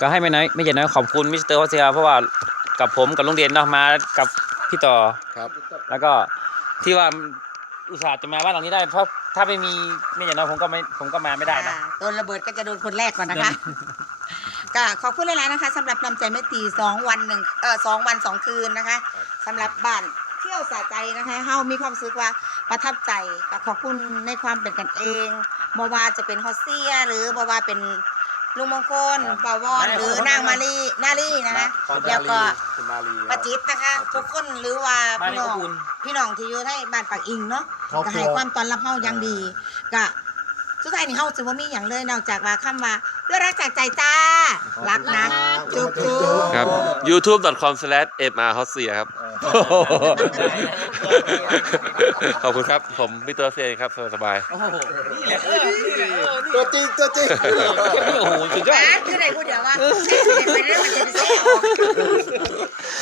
ก็ให้ไม่น้อยไม่ใช่น้อยขอบคุณมิสเตอร์ฮอสเซียเพราะว่ากับผมกับลุงเด่นเนาะมากับพี่ต่อ ครับ แล้วก็ที่ว่าอุตส่าห์จะมาบ้านหลังนี้ได้เพราะถ้าไม่มีไม่อย่างน้อยผมก็มาไม่ได้นะ โดนระเบิดก็จะโดนคนแรกก่อนนะคะ ก็ขอบคุณหลายๆนะคะสำหรับนำใจแม่ตี2 วัน 2 วัน 2 คืนนะคะสำหรับบ้านเที่ยวสะใจนะคะเฮามีความรู้สึกว่าประทับใจก็ขอบคุณในความเป็นกันเองบ่ว่าจะเป็นฮอสเซียหรือบ่ว่าเป็นลุงมงคลปาวอนหรือนางมาลีนาลีนะคะแล้วก็ คุณนาลี ป้าจิ๊บนะคะทุกคนหรือว่าพี่น้องที่อยู่ในบ้านปากอิงเนาะก็ให้ความต้อนรับเฮาอย่างดีก็สุดท้ายนี่เฮาสิบ่มีหยังเลยนอกจากว่าคำว่าด้วยรักจากใจจ้ารักนะจุ๊บจุ๊บ ครับ youtube.com/mrhotsia ครับ ขอบคุณครับ ผมพี่ตัวเซียครับสบาย โอ้โหนี่แหละนี่แหละ ตัวจริงตัวจริง โอ้โหสุดยอด คือไหนพูดเดี๋ยวว่าไม่ได้ไปเรื่องมันจะไปเสียออก